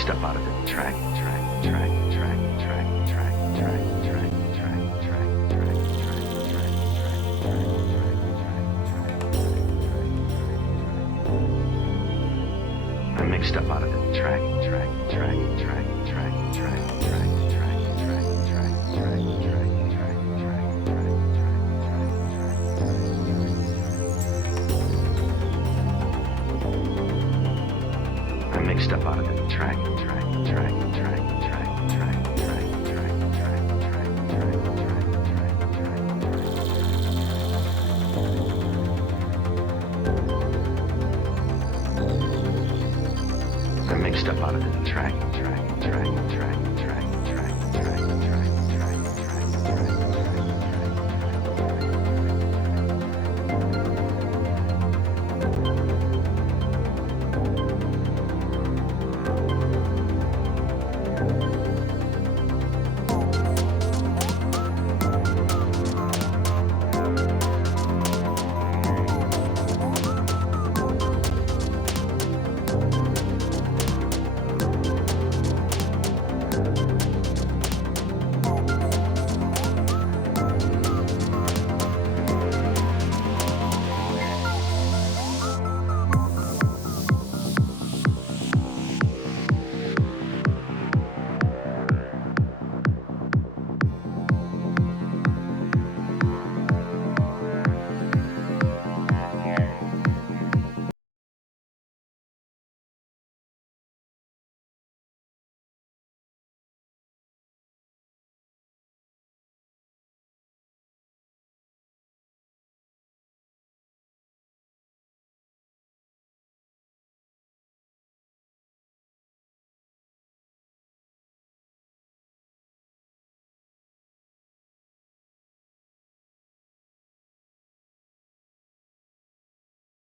mixed up out of the track, track, track, track, track, track, track, track, track, track, track, track, I'm mixed up out of the track, track, track, track, track, track, track, track, track, track, track, track, track, track, I'm mixed up out of the track.